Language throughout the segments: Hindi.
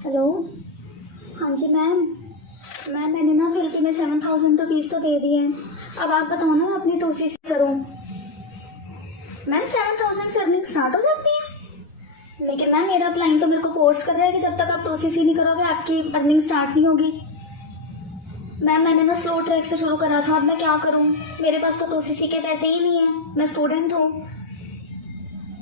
हेलो। हाँ जी मैम। मैंने ना फिर में 7,000 रुपीज़ तो दे दिए हैं। अब आप बताओ ना मैं अपनी टोसी से करूँ। मैम 7,000 से अर्निंग स्टार्ट हो जाती है, लेकिन मैम मेरा क्लाइंट तो मेरे को फोर्स कर रहा है कि जब तक आप टोसी सी नहीं करोगे आपकी अर्निंग स्टार्ट नहीं होगी। मैम मैंने ना स्लो ट्रैक से शुरू करा था, अब मैं क्या करूँ? मेरे पास तो टोसी सी के पैसे ही नहीं है, मैं स्टूडेंट हूँ।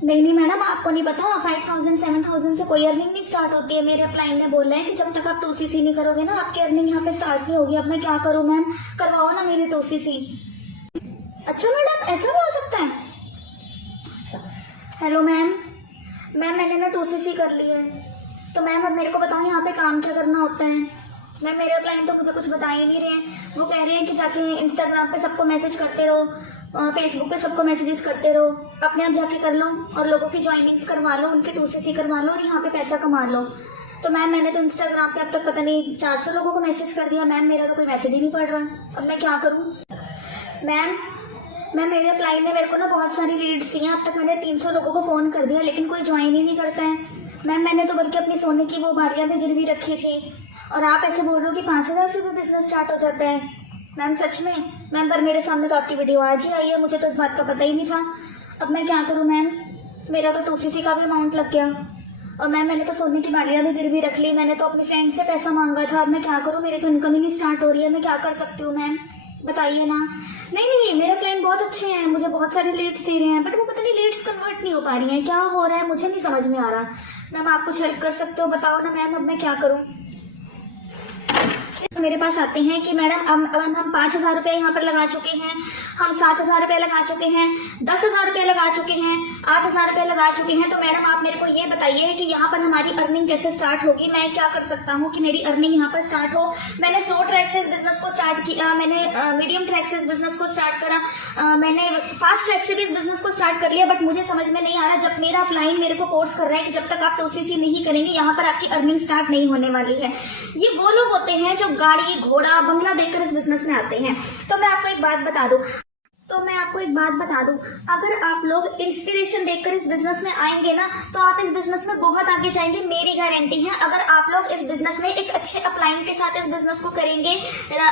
नहीं मैडम, आपको नहीं पता 5,000 7,000 से कोई अर्निंग नहीं स्टार्ट होती है। मेरे क्लाइंट ने बोला है कि जब तक आप टोसी सी नहीं करोगे ना आपकी अर्निंग यहाँ पे स्टार्ट नहीं होगी। अब मैं क्या करूँ मैम? करवाओ ना मेरी टोसी सी। अच्छा मैडम, ऐसा भी हो सकता है? अच्छा। Hello ma'am. मैंने ना टोसी सी कर ली है, तो मैम अब मेरे को बताओ यहाँ पे काम क्या करना होता है? मैम मेरे क्लाइंट तो मुझे कुछ बता ही नहीं रहे हैं। वो कह रहे हैं कि जाके इंस्टाग्राम पे सबको मैसेज करते रहो, फेसबुक पे सबको मैसेजेस करते रहो, अपने आप जाके कर लो और लोगों की ज्वाइनिंग्स करवा लो, उनके टोसी करवा लो और यहाँ पे पैसा कमा लो। तो मैम मैंने तो इंस्टाग्राम पे अब तक पता नहीं 400 लोगों को मैसेज कर दिया मैम, मेरा तो कोई मैसेज ही नहीं पड़ रहा। अब मैं क्या करूँ? मैम मेरे क्लाइंट ने मेरे को ना बहुत सारी लीड्स दी हैं, अब तक मैंने 300 लोगों को फोन कर दिया लेकिन कोई ज्वाइन ही नहीं करता है। मैम मैंने तो बल्कि अपनी सोने की वो बारियां भी गिरवी रखी थी और आप ऐसे बोल रहे हो कि 5,000 से भी बिजनेस स्टार्ट हो जाता है। मैम सच में? मैम पर मेरे सामने तो आपकी वीडियो आज ही आई है, मुझे तो इस बात का पता ही नहीं था। अब मैं क्या करूं मैम? मेरा तो टोसी का भी अमाउंट लग गया और मैम मैंने तो सोने की बालियां भी गिरवी रख ली, मैंने तो अपनी फ्रेंड से पैसा मांगा था। अब मैं क्या करूं? मेरी तो इनकम ही नहीं स्टार्ट हो रही है, मैं क्या कर सकती हूँ मैम? बताइए ना। नहीं मेरे प्लान बहुत अच्छे हैं, मुझे बहुत सारे लीड्स दे रहे हैं बट वो पता नहीं लीड्स कन्वर्ट नहीं हो पा रही हैं, क्या हो रहा है मुझे नहीं समझ में आ रहा। मैम आप कुछ हेल्प कर सकते हो? बताओ ना मैम, अब मैं क्या करूँ? मेरे पास आते हैं कि मैडम अब हम 5,000 रुपये यहाँ पर लगा चुके हैं, हम 7,000 रुपये लगा चुके हैं, 10,000 रुपये लगा चुके हैं, 8,000 रुपये लगा चुके हैं। तो मैडम आप मेरे को ये बताइए कि यहाँ पर हमारी अर्निंग कैसे स्टार्ट होगी? मैं क्या कर सकता हूँ कि मेरी अर्निंग यहाँ पर स्टार्ट हो? मैंने स्लो ट्रैक से इस बिजनेस को स्टार्ट किया, मैंने मीडियम ट्रैक से इस बिजनेस को स्टार्ट करा, मैंने फास्ट ट्रैक से भी इस बिजनेस को स्टार्ट कर लिया बट मुझे समझ में नहीं आ रहा, जब मेरा क्लाइंट मेरे को फोर्स कर रहा है कि जब तक आप टोसी नहीं करेंगे यहाँ पर आपकी अर्निंग स्टार्ट नहीं होने वाली है। ये वो लोग होते हैं जो गाड़ी घोड़ा बंगला देखकर इस बिजनेस में आते हैं। तो मैं आपको एक बात बता दूं, अगर आप लोग इंस्पिरेशन देखकर इस बिजनेस में आएंगे ना तो आप इस बिजनेस में बहुत आगे जाएंगे, मेरी गारंटी है। अगर आप लोग इस बिजनेस में एक अच्छे अपलाइन के साथ इस बिजनेस को करेंगे,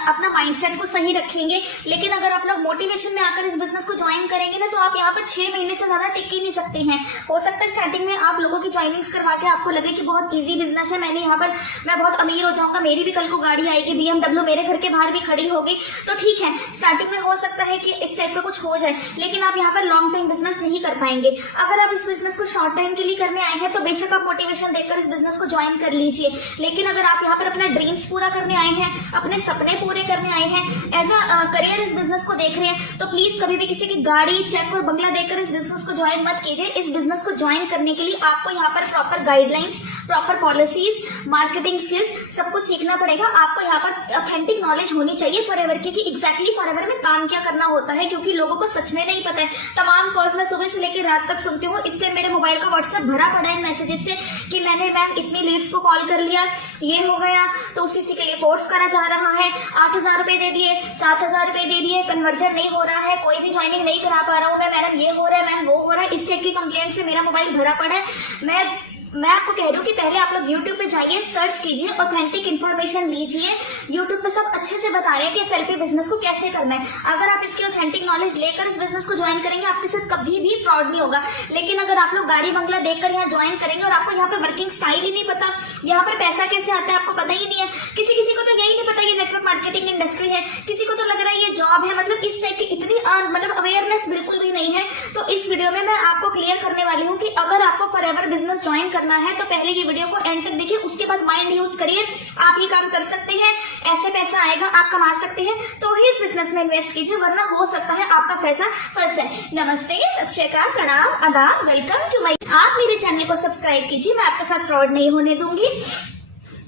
अपना माइंडसेट को सही रखेंगे, लेकिन अगर आप लोग मोटिवेशन में आकर इस बिजनेस को ज्वाइन करेंगे ना तो आप यहाँ पर 6 महीने से ज्यादा टिक ही नहीं सकते हैं। हो सकता है स्टार्टिंग में आप लोगों की ज्वाइनिंग्स करवा के आपको लगे कि बहुत ईजी बिजनेस है, मैंने यहाँ पर मैं बहुत अमीर हो जाऊंगा, मेरी भी कल को गाड़ी आएगी, BMW मेरे घर के बाहर भी खड़ी होगी, तो ठीक है स्टार्टिंग में हो सकता है कि इस टाइप का कुछ हो जाए, लेकिन आप यहाँ पर लॉन्ग टाइम बिजनेस नहीं कर पाएंगे। अगर आप इस बिजनेस को शॉर्ट टाइम के लिए करने आए हैं तो बेशक आप मोटिवेशन देखकर इस बिजनेस को ज्वाइन कर लीजिए, लेकिन अगर आप यहाँ पर अपना ड्रीम्स पूरा करने आए हैं, अपने सपने पूरे करने आए हैं, एज अ करियर इस बिजनेस को देख रहे हैं, तो प्लीज कभी भी किसी की गाड़ी चेक और बंगला देखकर इस बिजनेस को ज्वाइन मत कीजिए। इस बिजनेस को ज्वाइन करने के लिए आपको यहाँ पर proper guidelines, proper policies, marketing skills सबको सीखना पड़ेगा। आपको यहाँ पर ऑथेंटिक नॉलेज होनी चाहिए फॉरएवर की, कि एग्जैक्टली फॉरएवर में काम क्या करना होता है, क्योंकि लोगों को सच में नहीं पता है। तमाम कॉल्स मैं सुबह से लेकर रात तक सुनती हूँ, इस टाइम मेरे मोबाइल का व्हाट्सएप भरा पड़ा है मैसेजेस से कि मैंने मैम इतनी लीड्स को कॉल कर लिया, ये हो गया, तो उसी के लिए फोर्स करा जा रहा है, 8,000 रुपए दे दिए, 7,000 रुपए दे दिए, कन्वर्जन नहीं हो रहा है, कोई भी ज्वाइनिंग नहीं करा पा रहा हूँ मैं, मैडम ये हो रहा है, मैम वो हो रहा है, इस टाइप की कंप्लेंट से मेरा मोबाइल भरा पड़ा है। मैं आपको कह रही हूँ कि पहले आप लोग YouTube पे जाइए, सर्च कीजिए, ऑथेंटिक इन्फॉर्मेशन लीजिए। YouTube पे सब अच्छे से बता रहे हैं कि FLP बिजनेस को कैसे करना है। अगर आप इसकी ऑथेंटिक नॉलेज लेकर इस बिजनेस को ज्वाइन करेंगे आपके साथ कभी भी फ्रॉड नहीं होगा। लेकिन अगर आप लोग गाड़ी बंगला देखकर यहाँ ज्वाइन करेंगे और आपको यहाँ पे वर्किंग स्टाइल ही नहीं पता, यहाँ पर पैसा कैसे आता है आपको पता ही नहीं है, किसी को तो यही नहीं पता ये नेटवर्क मार्केटिंग इंडस्ट्री है, किसी को तो लग रहा है ये जॉब है, मतलब इस टाइप की इतनी मतलब अवेयरनेस बिल्कुल भी नहीं है। तो इस वीडियो में मैं आपको क्लियर करने वाली हूँ कि अगर आपको फॉरएवर बिजनेस ज्वाइन करना है तो पहले ये वीडियो को एंड तक देखिए, उसके बाद माइंड यूज करिए, आप ये काम कर सकते हैं, ऐसे पैसा आएगा, आप कमा सकते हैं, तो ही इस बिजनेस में इन्वेस्ट कीजिए, वरना हो सकता है आपका पैसा फंस जाए। नमस्ते, सत श्री अकाल, प्रणाम, आदाब, वेलकम टू माय। आप मेरे चैनल को सब्सक्राइब कीजिए, मैं आपके साथ फ्रॉड नहीं होने दूंगी।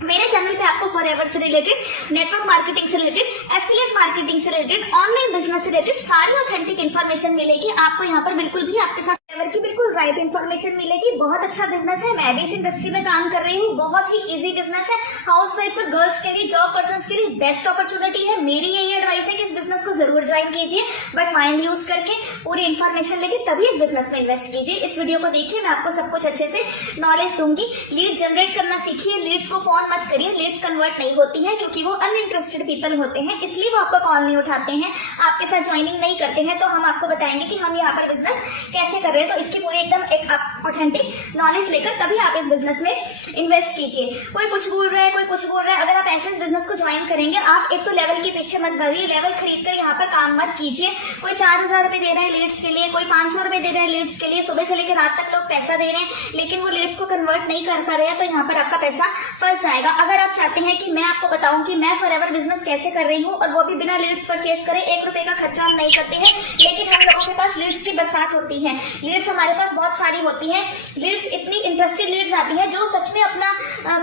मेरे चैनल पे आपको फॉरएवर से रिलेटेड, नेटवर्क मार्केटिंग से रिलेटेड, एफिलिएट मार्केटिंग से रिलेटेड, ऑनलाइन बिजनेस से रिलेटेड सारी ऑथेंटिक इन्फॉर्मेशन मिलेगी। आपको यहाँ पर बिल्कुल भी आपके साथ डिस्क्लेमर की बिल्कुल राइट इन्फॉर्मेशन मिलेगी। बहुत अच्छा बिजनेस है, मैं भी इस इंडस्ट्री में काम कर रही हूँ। बहुत ही इजी बिजनेस है, हाउस वाइफ और गर्ल्स के लिए, जॉब पर्सन के लिए बेस्ट अपॉर्चुनिटी है। मेरी यही एडवाइस है कि इस बिजनेस को जरूर ज्वाइन कीजिए, बट माइंड यूज करके पूरी इन्फॉर्मेशन लेके तभी इस बिजनेस में इन्वेस्ट कीजिए। इस वीडियो को देखिए, मैं आपको सब कुछ अच्छे से नॉलेज दूंगी। लीड जनरेट करना सीखिए, लीड्स को फोन मत करिए, लीड्स कन्वर्ट नहीं होती है क्योंकि वो अनइंटरेस्टेड पीपल होते हैं, इसलिए वो आपका कॉल नहीं उठाते हैं, आपके साथ ज्वाइनिंग नहीं करते हैं। तो हम आपको बताएंगे कि हम यहाँ पर बिजनेस कैसे कर रहे हैं, तो इसकी पूरी एकदम एक ऑथेंटिक नॉलेज लेकर तभी आप इस बिजनेस में इन्वेस्ट कीजिए। कोई कुछ बोल रहा है, कोई कुछ बोल रहा है, अगर आप ऐसे इस बिजनेस को ज्वाइन करेंगे, आप एक तो लेवल के पीछे मत भागिए, लेवल खरीद कर यहाँ पर काम मत कीजिए। कोई 4000 रुपए दे रहे हैं लीड्स के लिए, कोई 500 रुपए दे रहे हैं लीड्स के लिए, सुबह से लेकर रात तक लोग पैसा दे रहे हैं, लेकिन वो लीड्स को कन्वर्ट नहीं कर पा रहे हैं, तो यहाँ पर आपका पैसा फंस जाएगा। अगर आप चाहते हैं कि मैं आपको बताऊं कि मैं फॉरएवर बिजनेस कैसे कर रही हूँ, और वो भी बिना लीड्स परचेज करे, 1 रुपए का खर्चा हम नहीं करते हैं, लेकिन हम लोगों के पास लीड्स की बरसात होती है। लीड्स हमारे पास बहुत सारी होती है, लीड्स इतनी इंटरेस्टेड लीड्स आती है जो सच में अपना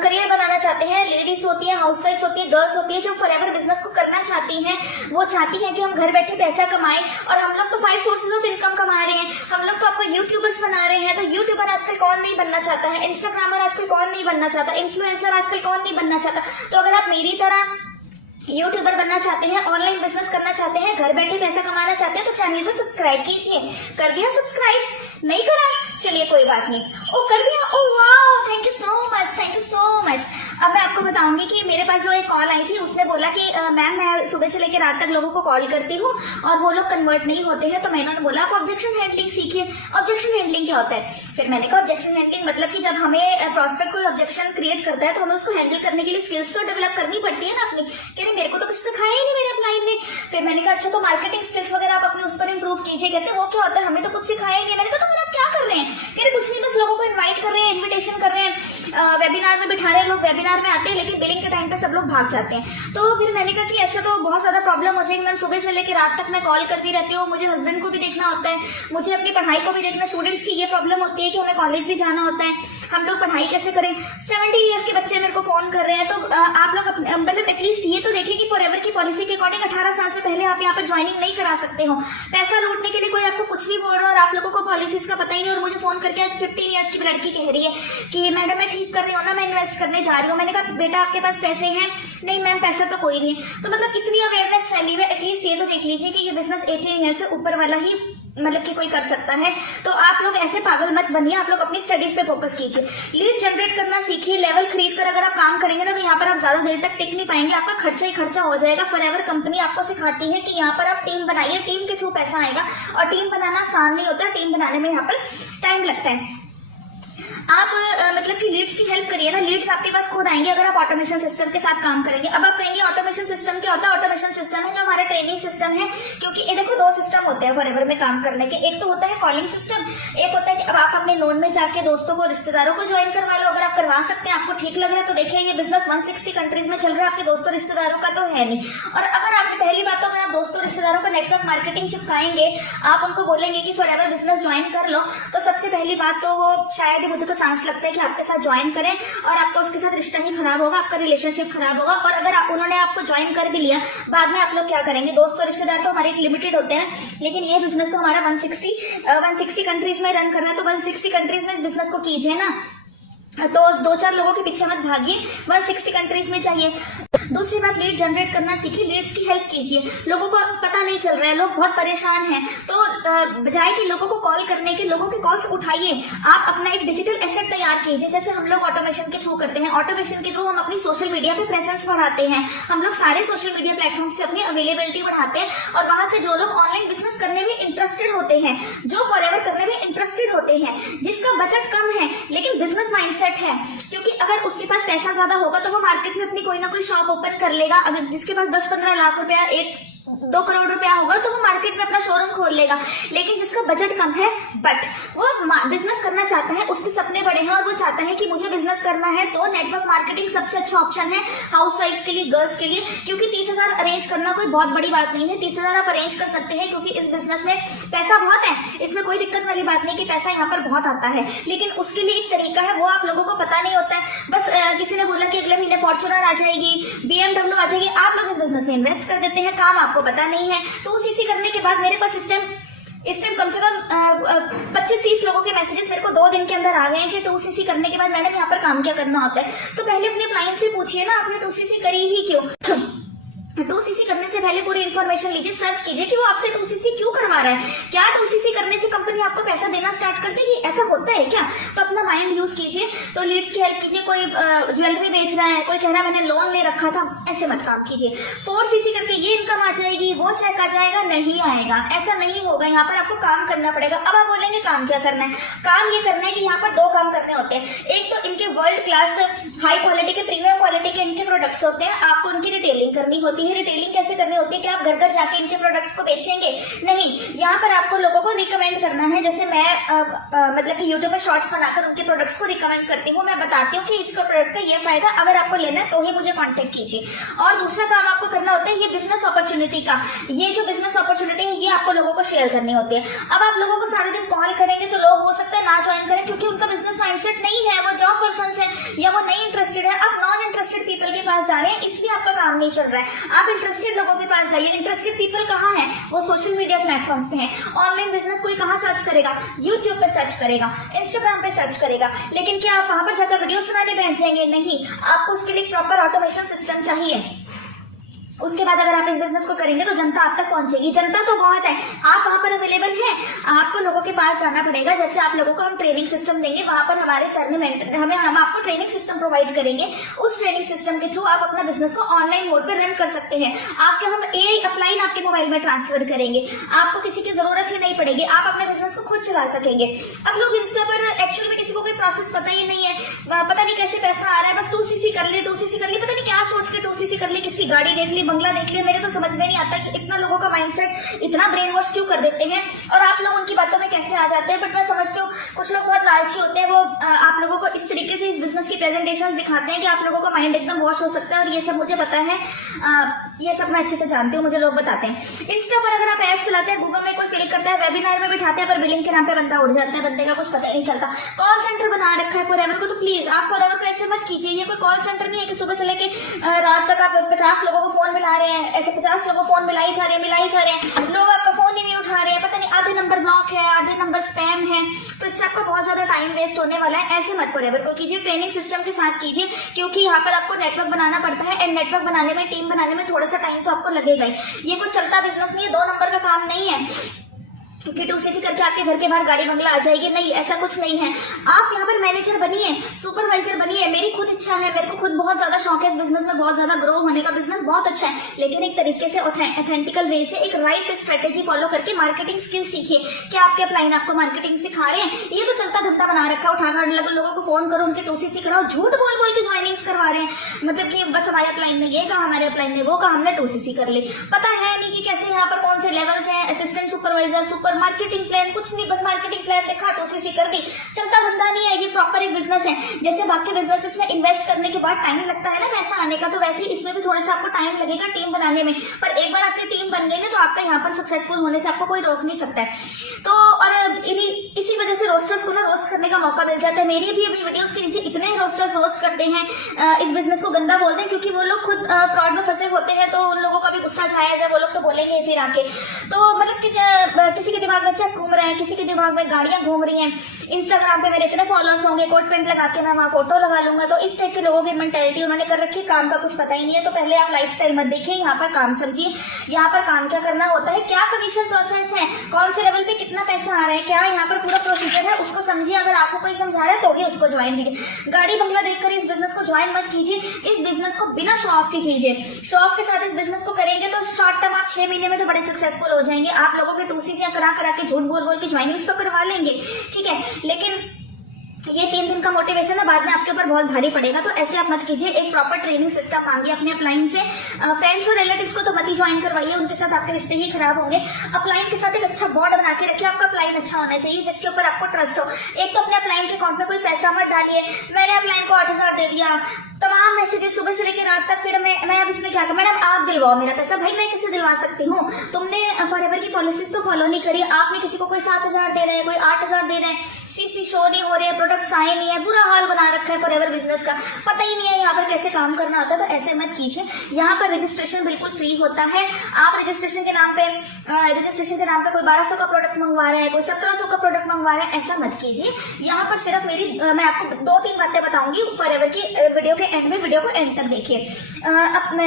करियर बनाना चाहते हैं। लेडीज होती है, हाउसवाइफ होती है, गर्ल्स होती है जो फॉरएवर बिजनेस को करना चाहती हैं। वो चाहती हैं कि हम घर बैठे पैसा कमाएं, और हम लोग तो 5 सोर्सेज ऑफ इनकम कमा रहे हैं। हम लोग तो आपको यूट्यूबर्स बना रहे हैं, तो यूट्यूबर आजकल कौन नहीं बनना चाहता है, इंस्टाग्रामर आजकल कौन नहीं बनना चाहता, इन्फ्लुएंसर आजकल कौन नहीं बनना चाहता। तो अगर आप मेरी तरह यूट्यूबर बनना चाहते हैं, ऑनलाइन बिजनेस करना चाहते हैं, घर बैठे पैसा कमाना चाहते हैं, तो चैनल को सब्सक्राइब कीजिए। कर दिया सब्सक्राइब? नहीं करा? चलिए कोई बात नहीं। ओ कर दिया? Oh wow, thank you so much, thank you so much. अब मैं आपको बताऊंगी कि मेरे पास जो एक कॉल आई थी, उसने बोला कि मैम मैं सुबह से लेकर रात तक लोगों को कॉल करती हूँ और वो लोग कन्वर्ट नहीं होते हैं। तो मैंने उन्हें बोला आप ऑब्जेक्शन हैंडलिंग सीखिए। ऑब्जेक्शन हैंडलिंग क्या होता है? फिर मैंने कहा ऑब्जेक्शन हैंडलिंग मतलब कि जब हमें प्रोस्पेक्ट कोई ऑब्जेक्शन क्रिएट करता है तो हमें उसको हैंडल करने के लिए स्किल्स तो डेवलप करनी पड़ती है ना अपनी। कह रहे मेरे को तो कुछ सिखाया ही नहीं मेरे अपलाइन ने। फिर मैंने कहा अच्छा तो मार्केटिंग स्किल्स वगैरह आप अपने उस पर इंप्रूव कीजिए। कहते वो क्या होता है, हमें तो कुछ सिखाया ही नहीं। मैंने कहा तो आप क्या कर रहे हैं? कह रहे कुछ नहीं, बस लोगों को इन्वाइट कर रहे हैं, इन्विटेशन कर रहे हैं, वेबिनार में बिठा रहे हैं, लोग वेबिनार में आते हैं लेकिन बिलिंग के टाइम पे सब लोग भाग जाते हैं। तो फिर मैंने कहा कि ऐसे तो बहुत ज्यादा प्रॉब्लम हो जाएगी मैम, सुबह से लेकर रात तक मैं कॉल करती रहती हूँ, मुझे हस्बैंड को भी देखना होता है, मुझे अपनी पढ़ाई को भी देखना। स्टूडेंट्स की ये प्रॉब्लम होती है कि हमें कॉलेज भी जाना होता है, हम लोग पढ़ाई कैसे करें? 17 ईयर्स के बच्चे मेरे को फोन कर रहे हैं। तो आप लोग मतलब एटलीस्ट ये तो देखिए कि फॉरएवर की पॉलिसी के अकॉर्डिंग 18 साल से पहले आप यहाँ पर ज्वाइनिंग नहीं करा सकते हो। पैसा लूटने के लिए कोई आपको कुछ भी बोल रहा है और आप लोगों को पॉलिसीज का पता ही नहीं। और मुझे फोन करके 15 ईयर्स की लड़की कह रही है कि मैडम मैं ठीक कर रही हूँ ना, मैं इन्वेस्ट करने जा रही हूँ। मैंने कहा बेटा आपके पास पैसे हैं? नहीं मैम पैसा तो कोई नहीं है। तो मतलब इतनी अवेयरनेस फैली हुई है, एटलीस्ट ये तो देख लीजिए कि ये बिजनेस 18 ईयर से ऊपर वाला ही मतलब कि कोई कर सकता है। तो आप लोग ऐसे पागल मत बनिए, आप लोग अपनी स्टडीज पे फोकस कीजिए, लीड जनरेट करना सीखिए। लेवल खरीद कर अगर आप काम करेंगे ना तो यहाँ पर आप ज्यादा देर तक टिक नहीं पाएंगे, आपका खर्चा ही खर्चा हो जाएगा। फॉरएवर कंपनी आपको सिखाती है कि यहाँ पर आप टीम बनाइए, टीम के थ्रू पैसा आएगा, और टीम बनाना आसान नहीं होता, टीम बनाने में यहाँ पर टाइम लगता है। आप मतलब कि लीड्स की हेल्प करिए ना, लीड्स आपके पास खुद आएंगे अगर आप ऑटोमेशन सिस्टम के साथ काम करेंगे। अब आप कहेंगे ऑटोमेशन सिस्टम क्या होता है? ऑटोमेशन सिस्टम है जो हमारा ट्रेनिंग सिस्टम है, क्योंकि ये देखो 2 सिस्टम होते हैं फॉरएवर में काम करने के। एक तो होता है कॉलिंग सिस्टम, एक होता है कि अब आप अपने नोन में जाके दोस्तों को, रिश्तेदारों को ज्वाइन करवा लो। अगर आप करवा सकते हैं, आपको ठीक लग रहा है तो देखिए ये बिजनेस 160 कंट्रीज में चल रहा है, आपके दोस्तों रिश्तेदारों का तो है नहीं। और अगर आपने पहली बात तो अगर आप दोस्तों रिश्तेदारों को नेटवर्क मार्केटिंग चिपकाएंगे, आप उनको बोलेंगे कि फॉरएवर बिजनेस ज्वाइन कर लो, तो सबसे पहली बात तो वो शायद ही, मुझे तो चांस लगता है कि आपके साथ ज्वाइन करें और आपका उसके साथ रिश्ता ही खराब होगा, आपका रिलेशनशिप खराब होगा। और अगर आप उन्होंने आपको ज्वाइन कर भी लिया, बाद में आप लोग क्या करेंगे? दोस्त और रिश्तेदार तो हमारे लिमिटेड होते हैं, लेकिन ये बिजनेस तो हमारा 160 कंट्रीज में रन करना है, तो 160 कंट्रीज में इस बिजनेस को कीजिए ना। तो 2-4 लोगों के पीछे मत भागिए, 160 कंट्रीज में चाहिए। दूसरी बात, लीड जनरेट करना सीखिए, लीड्स की हेल्प कीजिए। लोगों को पता नहीं चल रहा है, लोग बहुत परेशान हैं, तो बजाय कि लोगों को कॉल करने के, लोगों के कॉल्स उठाइए। आप अपना एक डिजिटल एसेट तैयार कीजिए, जैसे हम लोग ऑटोमेशन के थ्रू करते हैं। ऑटोमेशन के थ्रू हम अपनी सोशल मीडिया पे प्रेजेंस बढ़ाते हैं, हम लोग सारे सोशल मीडिया प्लेटफॉर्म से अपनी अवेलेबिलिटी बढ़ाते हैं, और वहां से जो लोग ऑनलाइन बिजनेस करने में इंटरेस्टेड होते हैं, जो फॉरएवर करने में इंटरेस्टेड होते हैं, जिसका बजट कम है लेकिन बिजनेस माइंडसेट है, क्योंकि अगर उसके पास पैसा ज्यादा होगा तो वो मार्केट में अपनी कोई ना कोई शॉप ओपन कर लेगा। अगर जिसके पास 10-15 लाख रुपया, 1-2 करोड़ रुपया होगा तो वो मार्केट में अपना शोरूम खोल लेगा। लेकिन जिसका बजट कम है बट वो बिजनेस करना चाहता है, उसके सपने बड़े हैं और वो चाहता है कि मुझे बिजनेस करना है, तो नेटवर्क मार्केटिंग सबसे अच्छा ऑप्शन है हाउस वाइफ्स के लिए, गर्ल्स के लिए। क्योंकि 30,000 अरेंज करना कोई बहुत बड़ी बात नहीं है, 30,000 आप अरेंज कर सकते हैं, क्योंकि इस बिजनेस में पैसा बहुत है, इसमें कोई दिक्कत वाली बात नहीं कि पैसा यहाँ पर बहुत आता है। लेकिन उसके लिए एक तरीका है, वो आप लोगों को पता नहीं होता है। बस किसी ने बोला कि अगले महीने फॉर्च्यूनर आ जाएगी, BMW आ जाएगी, आप लोग इस बिजनेस में इन्वेस्ट कर देते हैं, काम आपको पता नहीं है। तो उसी से करने के बाद मेरे पास इस टाइम कम से कम 25-30 लोगों के मैसेजेस मेरे को 2 दिन के अंदर आ गए हैं कि 2cc करने के बाद मैडम यहाँ पर काम क्या करना होता है। तो पहले अपने क्लाइंट से पूछिए ना, आपने 2cc करी ही क्यों। 2cc करने से पहले पूरी इन्फॉर्मेशन लीजिए, सर्च कीजिए कि वो आपसे 2cc क्यों करवा रहा है। क्या 2cc करने से कंपनी आपको पैसा देना स्टार्ट कर देगी? ऐसा होता है क्या? तो अपना माइंड यूज कीजिए। तो लीड्स की हेल्प कीजिए। कोई ज्वेलरी बेच रहा है, कोई कह रहा है मैंने लोन ले रखा था, ऐसे मत काम कीजिए। 4cc करके ये इनकम आ जाएगी, वो चेक आ जाएगा, नहीं आएगा, ऐसा नहीं होगा। यहाँ पर आपको काम करना पड़ेगा। अब आप बोलेंगे काम क्या करना है? काम ये करना है कि यहाँ पर 2 काम करने होते हैं। एक तो इनके वर्ल्ड क्लास हाई क्वालिटी के प्रीमियम क्वालिटी के इनके प्रोडक्ट्स होते हैं, आपको उनकी रिटेलिंग करनी होती है। रिटेलिंग कैसे करनी होती है कि आप घर घर जाके इनके प्रोडक्ट्स को बेचेंगे नहीं, यहाँ पर आपको लोगों को रिकमेंड करना है। जैसे मैं मतलब कि यूट्यूब पर शॉर्ट्स बनाकर उनके प्रोडक्ट्स को रिकमेंड करती हूँ। मैं बताती हूँ कि इसका प्रोडक्ट का ये फायदा, अगर आपको लेना है तो ही मुझे कॉन्टेक्ट कीजिए। और दूसरा काम आपको करना होता है ये बिजनेस अपॉर्चुनिटी का, ये जो बिजनेस अपॉर्चुनिटी है ये आपको लोगों को शेयर करनी होती है। अब आप लोगों को सारे दिन कॉल करेंगे तो लोग हो सकता है ना ज्वाइन करें, क्योंकि उनका बिजनेस माइंडसेट नहीं है, वो जॉब पर्सन है या वो नहीं इंटरेस्टेड है। आप नॉन इंटरेस्टेड पीपल के पास जा रहे हैं, इसलिए आपका काम नहीं चल रहा है। आप इंटरेस्टेड लोगों के पास जाइए। इंटरेस्टेड पीपल कहाँ है? वो सोशल मीडिया प्लेटफॉर्म्स पे हैं। ऑनलाइन बिजनेस कोई कहाँ सर्च करेगा? यूट्यूब पे सर्च करेगा, इंस्टाग्राम पे सर्च करेगा। लेकिन क्या आप वहां पर जाकर वीडियोस बनाने बैठ जाएंगे? नहीं, आपको उसके लिए प्रॉपर ऑटोमेशन सिस्टम चाहिए। उसके बाद अगर आप इस बिजनेस को करेंगे तो जनता आप तक पहुंचेगी। जनता तो बहुत है, आप वहां पर अवेलेबल हैं, आपको लोगों के पास जाना पड़ेगा। जैसे आप लोगों को हम ट्रेनिंग सिस्टम देंगे, वहां पर हमारे सर ने हम आपको ट्रेनिंग सिस्टम प्रोवाइड करेंगे। उस ट्रेनिंग सिस्टम के थ्रू आप अपना बिजनेस को ऑनलाइन मोड पे रन कर सकते हैं। आपके हम एआई अपलाइन आपके मोबाइल में ट्रांसफर करेंगे, आपको किसी की जरूरत ही नहीं पड़ेगी, आप अपने बिजनेस को खुद चला सकेंगे। अब लोग इंस्टा पर एक्चुअल में किसी को कोई प्रोसेस पता ही नहीं है, पता नहीं कैसे पैसा आ रहा है, बस 2cc कर ले, 2cc कर ले, पता नहीं क्या सोच के 2cc कर ले, किसकी गाड़ी देख ली, बंगला देख लिया। मेरे तो समझ में नहीं आता कि इतना लोगों का माइंडसेट इतना ब्रेन वॉश क्यों कर देते हैं और आप लोग उनकी बातों में कैसे आ जाते हैं। बट मैं समझती हूँ कुछ लोग बहुत लालची होते हैं, वो आप लोगों को इस तरीके से इस बिजनेस की प्रेजेंटेशन दिखाते हैं कि आप लोगों का माइंड एकदम वॉश हो सकता है। और ये सब मुझे पता है, ये सब मैं अच्छे से जानती हूँ, मुझे लोग बताते हैं। इंस्टा पर अगर आप एड्स चलाते हैं, गूगल में कोई क्लिक करता है, वेबिनार में बिठाते हैं, पर बिलिंग के नाम पे बंदा उड़ जाता है, बंदे का कुछ पता ही नहीं चलता। कॉल सेंटर बना रखा है फॉरएवर को, तो प्लीज आप फॉरएवर को ऐसे मत कीजिए। ये कोई कॉल सेंटर नहीं है कि सुबह से लेके रात तक आप 50 लोगों को फोन मिला रहे हैं, ऐसे 50 लोगों को फोन मिलाई जा रहे हैं, लोग आपका फोन ही नहीं उठा रहे हैं, पता नहीं आधे नंबर ब्लॉक है, आधे नंबर स्पैम है। तो इससे आपका बहुत ज्यादा टाइम वेस्ट होने वाला है। ऐसे मत फॉरएवर को कीजिए, ट्रेनिंग सिस्टम के साथ कीजिए, क्योंकि यहाँ पर आपको नेटवर्क बनाना पड़ता है। एंड नेटवर्क बनाने में, टीम बनाने में थोड़ा सा टाइम तो आपको लगेगा ही। ये कोई चलता बिजनेस नहीं है, 2 नंबर का काम नहीं है कि 2cc करके आपके घर के बाहर गाड़ी बंगला आ जाएगी, नहीं, ऐसा कुछ नहीं है। आप यहाँ पर मैनेजर बनिए, सुपरवाइजर बनिए। मेरी खुद इच्छा है, मेरे को खुद बहुत ज्यादा शौक है इस बिजनेस में बहुत ज्यादा ग्रो होने का। बिजनेस बहुत अच्छा है, लेकिन एक तरीके से ऑथेंटिकल वे से एक राइट स्ट्रेटेजी फॉलो करके मार्केटिंग स्किल सीखिए। क्या आपके अपलाइन आपको मार्केटिंग सिखा रहे हैं? ये तो चलता धंधा बना रखा है, उठाकर लोगों को फोन करो, उनके 2cc कराओ, झूठ बोल बोल के ज्वाइनिंग्स करवा रहे हैं। मतलब कि बस हमारे अपलाइन ने ये कहा, हमारे अपलाइन ने वो कहा, हमने 2cc कर ली। पता है नहीं कि कैसे यहाँ पर कौन से लेवल्स हैं, assistant supervisor, super marketing plan, कुछ नहीं, बस मार्केटिंग प्लान देखा, 2cc कर दी। चलता धंधा नहीं है, ये प्रॉपर एक बिजनेस है। जैसे बाकी बिजनेसेस में इन्वेस्ट करने के बाद टाइम लगता है ना पैसा आने का, तो वैसे ही इसमें भी थोड़ा सा आपको टाइम लगेगा टीम बनाने में। पर एक बार आपकी टीम बन गई ना, तो आपका यहाँ पर सक्सेसफुल होने से आपको कोई रोक नहीं सकता है। तो और इसी वजह से रोस्टर्स को ना रोस्ट करने का मौका मिल जाता है। मेरी भी अभी वीडियोस के नीचे इतने रोस्टर्स रोस्ट करते हैं, इस बिजनेस को गंदा बोलते हैं, क्योंकि वो लोग खुद फ्रॉड में फंसे होते हैं, तो उन लोगों का भी गुस्सा जायज है, वो लोग तो बोलेंगे फिर आके। तो मतलब किसी के दिमाग में चेक घूम रहे हैं, किसी के दिमाग में गाड़ियां घूम रही हैं, इंस्टाग्राम पे मेरे इतने फॉलोअर्स होंगे, कोट पेंट लगा के मैं वहां फोटो लगा लूंगा। तो इस टाइप के लोगों की मेंटेलिटी उन्होंने कर रखी है, काम का कुछ पता ही नहीं है। तो पहले आप लाइफस्टाइल मत देखिए, यहाँ पर काम समझिए। यहाँ पर काम क्या करना होता है, क्या कमीशन प्रोसेस है, कौन से लेवल पे कितना पैसा आ रहा है, क्या यहाँ पर पूरा प्रोसीजर है, उसको समझिए। अगर आपको कोई समझा रहा है तो भी उसको ज्वाइन कीजिए। गाड़ी बंगला देखकर इस बिजनेस को ज्वाइन मत कीजिए। इस बिजनेस को बिना शो ऑफ के कीजिए। शो ऑफ के साथ इस बिजनेस को करेंगे तो शॉर्ट टर्म आप 6 महीने में तो बड़े सक्सेसफुल हो जाएंगे। आप लोगों के 2cc करा के झूठ बोल बोल के ज्वाइनिंग्स तो करवा लेंगे, ठीक है, लेकिन ये 3 दिन का मोटिवेशन है, बाद में आपके ऊपर बहुत भारी पड़ेगा। तो ऐसे आप मत कीजिए। एक प्रॉपर ट्रेनिंग सिस्टम मांगिए अपने अपलाइन से। फ्रेंड्स और रिलेटिव्स को तो मत ही ज्वाइन करवाइए, उनके साथ आपके रिश्ते ही खराब होंगे। अपलाइन के साथ एक अच्छा बॉन्ड बना के रखिए। आपका अपलाइन अच्छा होना चाहिए, जिसके ऊपर आपको ट्रस्ट हो। एक तो अपने अपलाइन के अकाउंट में कोई पैसा मत डालिए। मैंने अपलाइन को 8000 दे दिया, तमाम मैसेजेस सुबह से लेकर रात तक, फिर मैं अब इसमें क्या करूं? मैडम आप दिलवाओ मेरा पैसा। भाई मैं कैसे दिलवा सकती हूँ? तुमने फॉरएवर की पॉलिसीज तो फॉलो नहीं करी। आपने किसी को कोई 7000 दे रहे हैं, कोई 8000 दे रहे हैं, सीसी शो नहीं हो रहे, प्रोडक्ट्स आए नहीं है, बुरा हाल बना रखा है फॉरएवर बिजनेस का, पता ही नहीं है यहाँ पर कैसे काम करना होता है। तो ऐसे मत कीजिए, यहाँ पर रजिस्ट्रेशन बिल्कुल फ्री होता है। आप रजिस्ट्रेशन के नाम पे कोई 1200 का प्रोडक्ट मंगवा रहा है, कोई 1700 का प्रोडक्ट मंगवा रहा है, ऐसा मत कीजिए। यहाँ पर सिर्फ मैं आपको 2-3 बातें बताऊंगी फॉरएवर की, वीडियो के एंड में, वीडियो को एंड तक देखिए।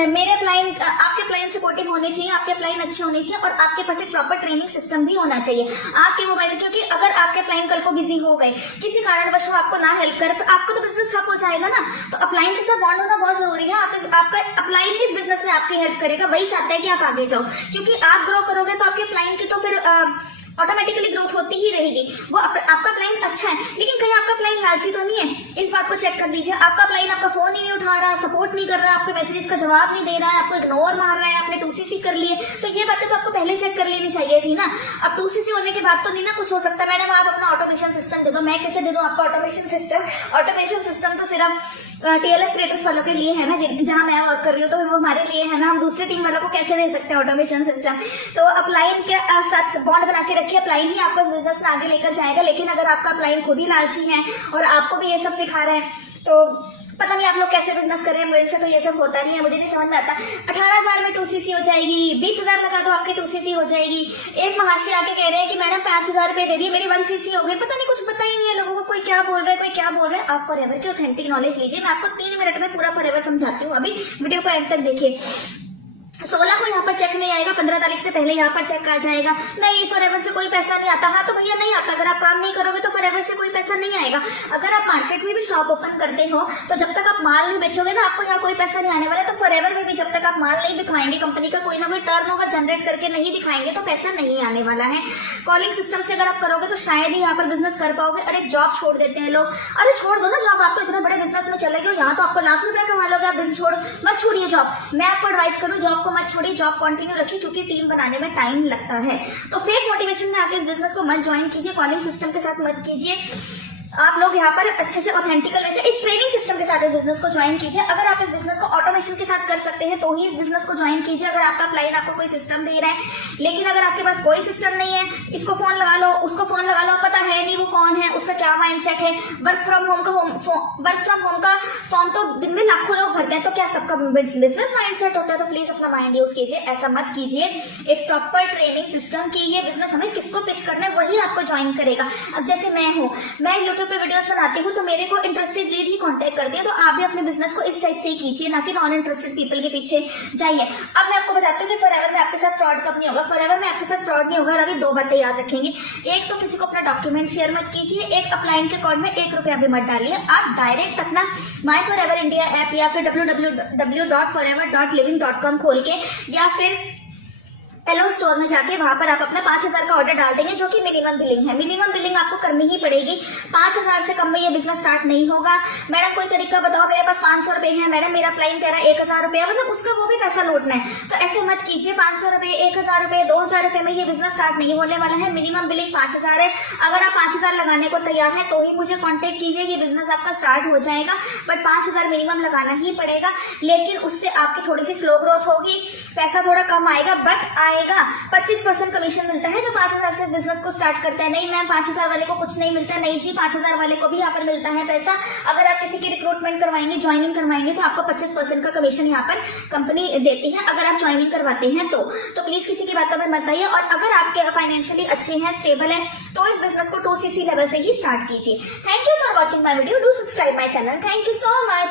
मेरे अपलाइन, आपके अपलाइन सपोर्टिव होने चाहिए, आपके अपलाइन अच्छे होने चाहिए और आपके पास एक प्रॉपर ट्रेनिंग सिस्टम भी होना चाहिए आपके मोबाइल, क्योंकि अगर आपके अपलाइन कल को बिजी हो गए, किसी कारणवश वो आपको ना हेल्प करे, आपको तो बिजनेस ठप हो जाएगा ना। तो अपलाइन के साथ बॉन्ड होना बहुत जरूरी है। आपका अपलाइन ही इस बिजनेस में आपकी हेल्प करेगा, वही चाहता है कि आप आगे जाओ, क्योंकि आप ग्रो करोगे तो आपके अपलाइन की तो फिर ऑटोमेटिकली ग्रोथ होती ही रहेगी। वो आपका क्लाइंट अच्छा है, लेकिन कहीं आपका क्लाइंट लालची तो नहीं है, इस बात को चेक कर लीजिए। आपका क्लाइंट आपका फोन ही नहीं उठा रहा, सपोर्ट नहीं कर रहा, आपके मैसेजेस का जवाब नहीं दे रहा है, आपको इग्नोर मार रहा है, आपने 2CC कर लिए, तो ये बातें तो आपको पहले चेक कर लेनी चाहिए थी ना। अब 2CC होने के बाद तो नहीं ना कुछ हो सकता। मैडम आप अपना ऑटोमेशन सिस्टम दे दो। मैं कैसे दे दूं आपका ऑटोमेशन सिस्टम? ऑटोमेशन सिस्टम तो सिर्फ TLF क्रिएटर्स वालों के लिए है ना, जहां मैं वर्क कर रही हूँ, तो वो हमारे लिए है ना। हम दूसरे टीम वालों को कैसे दे सकते हैं ऑटोमेशन सिस्टम? तो अपलाइन के साथ बॉन्ड बना के रखिए, अपलाइन ही आपको बिजनेस में आगे लेकर जाएगा। लेकिन अगर आपका अपलाइन खुद ही लालची है और आपको भी ये सब सिखा रहा है, तो पता नहीं आप लोग कैसे बिजनेस कर रहे हैं। मेरे से तो ये सब होता नहीं है, मुझे नहीं समझ में आता। 18,000 में 2CC हो जाएगी, 20,000 लगा दो आपकी 2CC हो जाएगी। एक महाशय आके कह रहे हैं कि मैडम 5,000 रुपए दे दिए, मेरी 1CC हो गई। पता नहीं, कुछ पता ही नहीं है लोगों को, कोई क्या बोल रहा है, कोई क्या बोल रहा है। आप फॉरएवर की ऑथेंटिक नॉलेज लीजिए। मैं आपको 3 मिनट में पूरा फॉरएवर समझाती हूँ, अभी वीडियो को एंड तक देखिए। 16 को यहाँ पर चेक नहीं आएगा, 15 तारीख से पहले यहाँ पर चेक आ जाएगा। नहीं, फॉरएवर से कोई पैसा नहीं आता। हाँ तो भैया नहीं आता, अगर आप काम नहीं करोगे तो फॉरएवर से कोई पैसा नहीं आएगा। अगर आप मार्केट में भी शॉप ओपन करते हो, तो जब तक आप माल नहीं बेचोगे ना, आपको यहाँ कोई पैसा नहीं आने वाला। तो फॉरएवर में भी जब तक आप माल नहीं बिकवाएंगे, कंपनी का कोई ना कोई टर्नओवर जनरेट करके नहीं दिखाएंगे, तो पैसा नहीं आने वाला है। कॉलिंग सिस्टम से अगर आप करोगे तो शायद ही यहाँ पर बिजनेस कर पाओगे। अरे जॉब छोड़ देते हैं लोग, अरे छोड़ दो ना जॉब, आप तो इतने बड़े बिजनेस में चले गए, यहाँ तो आपको लाख रुपया कमा लोगे, आप बिजनेस छोड़ो मत, छोड़िए जॉब। मैं आपको एडवाइस करूँ, जॉब को मत छोड़िए, जॉब कंटिन्यू रखिए, क्योंकि टीम बनाने में टाइम लगता है। तो फेक मोटिवेशन में आके इस बिजनेस को मत ज्वाइन कीजिए, कॉलिंग सिस्टम के साथ मत कीजिए। आप लोग यहाँ पर अच्छे से ऑथेंटिकल वैसे एक ट्रेनिंग सिस्टम के साथ इस बिजनेस को ज्वाइन कीजिए। अगर आप इस बिजनेस को ऑटोमेशन के साथ कर सकते हैं तो ही इस बिजनेस को ज्वाइन कीजिए। अगर आपका क्लाइंट आपको कोई सिस्टम दे रहा है, लेकिन अगर आपके पास कोई सिस्टम नहीं है, इसको फोन लगा लो, उसको फोन लगा लो, पता है नहीं वो कौन है, उसका क्या माइंडसेट है। वर्क फ्रॉम होम का फॉर्म तो दिन में लाखों लोग भरते हैं, तो क्या सबका बिजनेस माइंडसेट होता है? तो प्लीज अपना माइंड यूज कीजिए, ऐसा मत कीजिए। एक प्रॉपर ट्रेनिंग सिस्टम की ये बिजनेस हमें किसको पिच करना है वही आपको ज्वाइन करेगा। अब जैसे मैं हूँ, मैं यूट्यूब पे वीडियोस बनाती हूँ, तो मेरे को इंटरेस्टेड लीड ही कांटेक्ट कर दिया। तो आप भी अपने बिजनेस को इस टाइप से ही कीजिए, ना कि नॉन इंटरेस्टेड पीपल के पीछे जाइए। अब मैं आपको बताती हूँ कि फॉरएवर में आपके साथ फ्रॉड कब नहीं होगा। फॉरएवर में आपके साथ फ्रॉड नहीं होगा। अभी 2 बातें याद रखेंगे। एक तो किसी को अपना डॉक्यूमेंट शेयर मत कीजिए, एक अपलाइन के अकाउंट में 1 रुपया भी मत डालिए। आप डायरेक्ट अपना माई फॉरएवर इंडिया ऐप या फिर www.forever.living.com खोल के या फिर एलो स्टोर में जाके वहां पर आप अपना 5,000 का ऑर्डर डाल देंगे, जो कि मिनिमम बिलिंग है। मिनिमम बिलिंग आपको करनी ही पड़ेगी। 5,000 से कम में ये बिजनेस स्टार्ट नहीं होगा। मैडम कोई तरीका बताओ, मेरे पास 500 रुपए है, मैडम मेरा क्लाइंट कह रहा है 1,000 रुपया, मतलब उसका वो भी पैसा लौटना है। तो ऐसे मत कीजिए। 500 रुपए, 1,000 रुपए, 2,000 रुपए में ये बिजनेस स्टार्ट नहीं होने वाला है। मिनिमम बिलिंग 5,000 है। अगर आप 5,000 लगाने को तैयार है तो ही मुझे कॉन्टेक्ट कीजिए, ये बिजनेस आपका स्टार्ट हो जाएगा। बट 5,000 मिनिमम लगाना ही पड़ेगा, लेकिन उससे आपकी थोड़ी सी स्लो ग्रोथ होगी, पैसा थोड़ा कम आएगा, बट आएगा। 25% कमीशन मिलता है जो 5,000 से इस बिजनेस को स्टार्ट करता है। नहीं मैम 5,000 वाले को कुछ नहीं मिलता, नहीं जी 5,000 वाले को भी यहाँ पर मिलता है पैसा। अगर आप किसी की रिक्रूटमेंट करवाएंगे, ज्वाइनिंग करवाएंगे, तो आपको 25% का कमीशन यहाँ पर कंपनी देती है, अगर आप ज्वाइनिंग करवाते हैं तो प्लीज किसी की बातों में मत आइए। और अगर आपके फाइनेंशियली अच्छे हैं, स्टेबल है, तो इस बिजनेस को 2CC लेवल से ही स्टार्ट कीजिए। Thank you for watching my video, do subscribe my channel. Thank you so much.